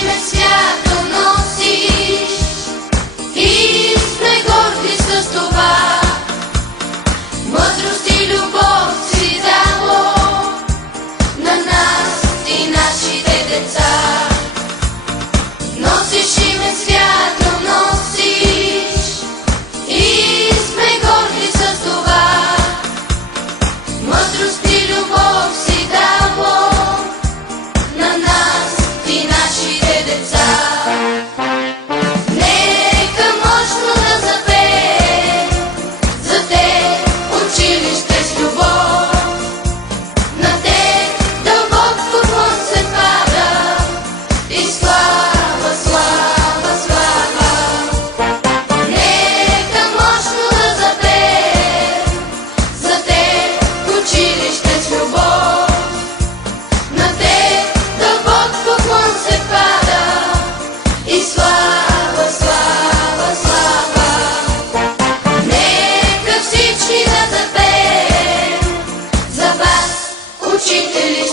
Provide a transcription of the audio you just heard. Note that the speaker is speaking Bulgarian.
име свято носиш и сме горди с това. Мъдрост и любов си дало на нас и нашите деца. Носиш име свято носиш и сме горди с това. Мъдрост и любов си дало на нас и нашите деца. Нека мощно да запее за те училище с любов. На те дълбок поклон се пада и слава, слава, слава. Нека мощно да запее за те училище с любов. На те дълбок поклон се пада и слава, слава, слава. Нека всички да запеем за вас, учители.